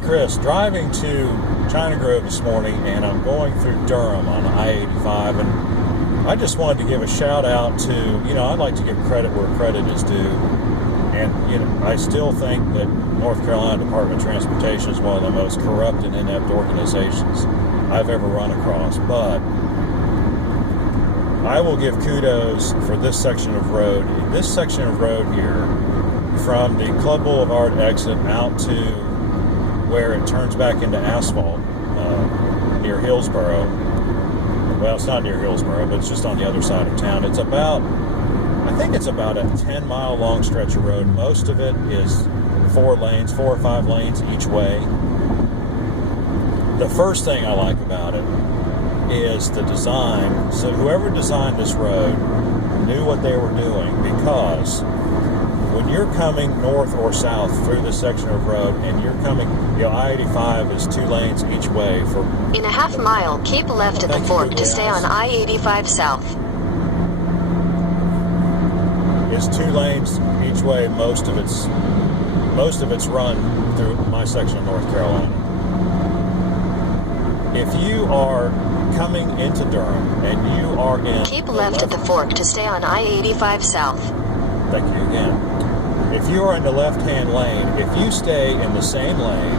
Chris, driving to China Grove this morning, and I'm going through Durham on I-85, and I just wanted to give a shout out to, I'd like to give credit where credit is due, and, I still think that North Carolina Department of Transportation is one of the most corrupt and inept organizations I've ever run across, but I will give kudos for this section of road. This section of road here, from the Club Boulevard exit out to where it turns back into asphalt near Hillsboro. Well, it's not near Hillsboro, but it's just on the other side of town. I think it's about a 10-mile long stretch of road. Most of it is 4 or 5 lanes each way. The first thing I like about it is the design. So whoever designed this road knew what they were doing, because when you're coming north or south through this section of road and you're coming, I-85 is 2 lanes each way for... In a half mile, keep left at the fork to stay on I-85 south. It's 2 lanes each way. Most of it's run through my section of North Carolina. If you are coming into Durham and you are in... Keep left at the fork to stay on I-85 south. Thank you again. If you are in the left-hand lane, if you stay in the same lane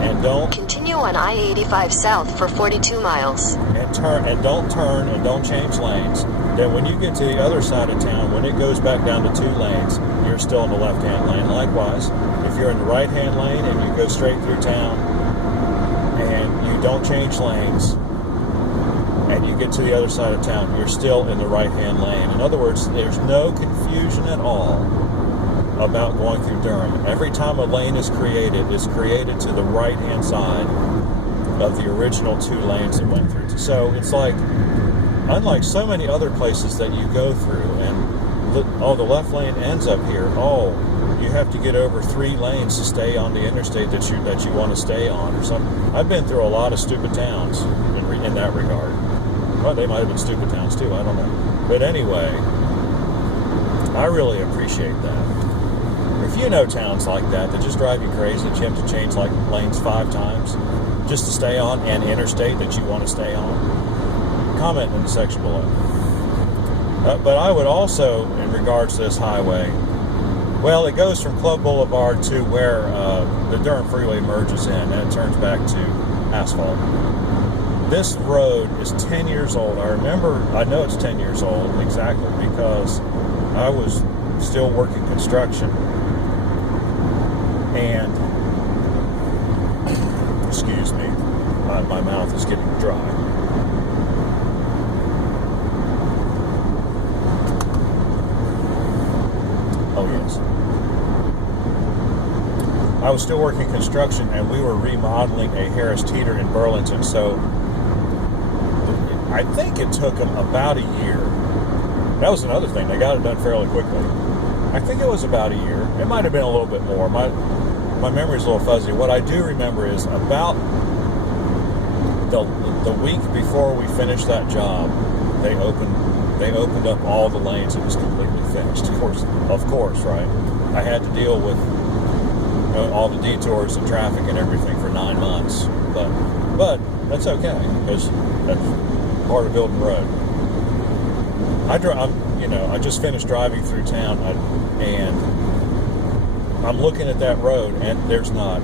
and don't... Continue on I-85 south for 42 miles. And don't turn and don't change lanes, then when you get to the other side of town, when it goes back down to 2 lanes, you're still in the left-hand lane. Likewise, if you're in the right-hand lane and you go straight through town and you don't change lanes and you get to the other side of town, you're still in the right-hand lane. In other words, there's no confusion at all about going through Durham. Every time a lane is created, it's created to the right-hand side of the original 2 lanes that went through. So it's like, unlike so many other places that you go through, and the left lane ends up here. You have to get over 3 lanes to stay on the interstate that you want to stay on, or something. I've been through a lot of stupid towns in that regard. Well, they might have been stupid towns too, I don't know. But anyway, I really appreciate that. If you know towns like that just drive you crazy, that you have to change lanes 5 times just to stay on an interstate that you want to stay on, comment in the section below. But I would also, in regards to this highway, well, it goes from Club Boulevard to where the Durham Freeway merges in, and it turns back to asphalt. This road is 10 years old. I know it's 10 years old exactly because I was still working construction. And, excuse me, my mouth is getting dry. Oh, yes. I was still working construction, and we were remodeling a Harris Teeter in Burlington, so I think it took them about a year. That was another thing. They got it done fairly quickly. I think it was about a year. It might have been a little bit more. My memory's a little fuzzy. What I do remember is about the week before we finished that job, they opened up all the lanes. It was completely finished. Of course, right? I had to deal with all the detours and traffic and everything for 9 months, but that's okay, because that's part of building a road. I just finished driving through town, and I'm looking at that road, and there's not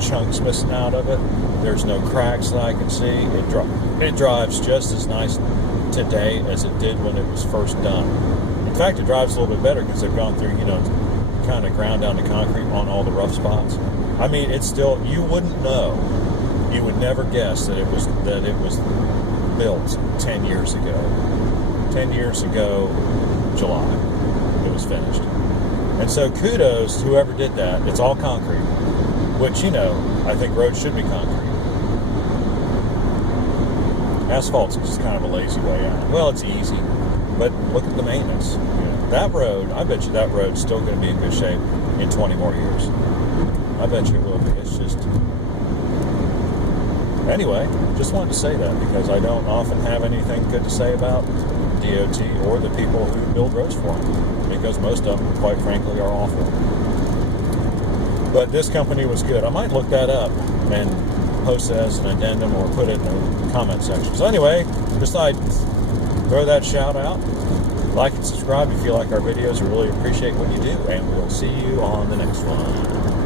chunks missing out of it. There's no cracks that I can see. It drives just as nice today as it did when it was first done. In fact, it drives a little bit better because they've gone through, kind of ground down the concrete on all the rough spots. I mean, it's still, you wouldn't know. You would never guess that it was built 10 years ago. 10 years ago, July, it was finished. And so kudos to whoever did that. It's all concrete, which, I think roads should be concrete. Asphalt's just kind of a lazy way out. Well, it's easy, but look at the maintenance. That road, I bet you that road's still going to be in good shape in 20 more years. I bet you it will be. It's just... Anyway, just wanted to say that because I don't often have anything good to say about DOT or the people who build roads for them, because most of them, quite frankly, are awful. But this company was good. I might look that up and post it as an addendum or put it in the comment section. So anyway, just I'd throw that shout out. Like and subscribe if you like our videos. We really appreciate what you do, and we'll see you on the next one.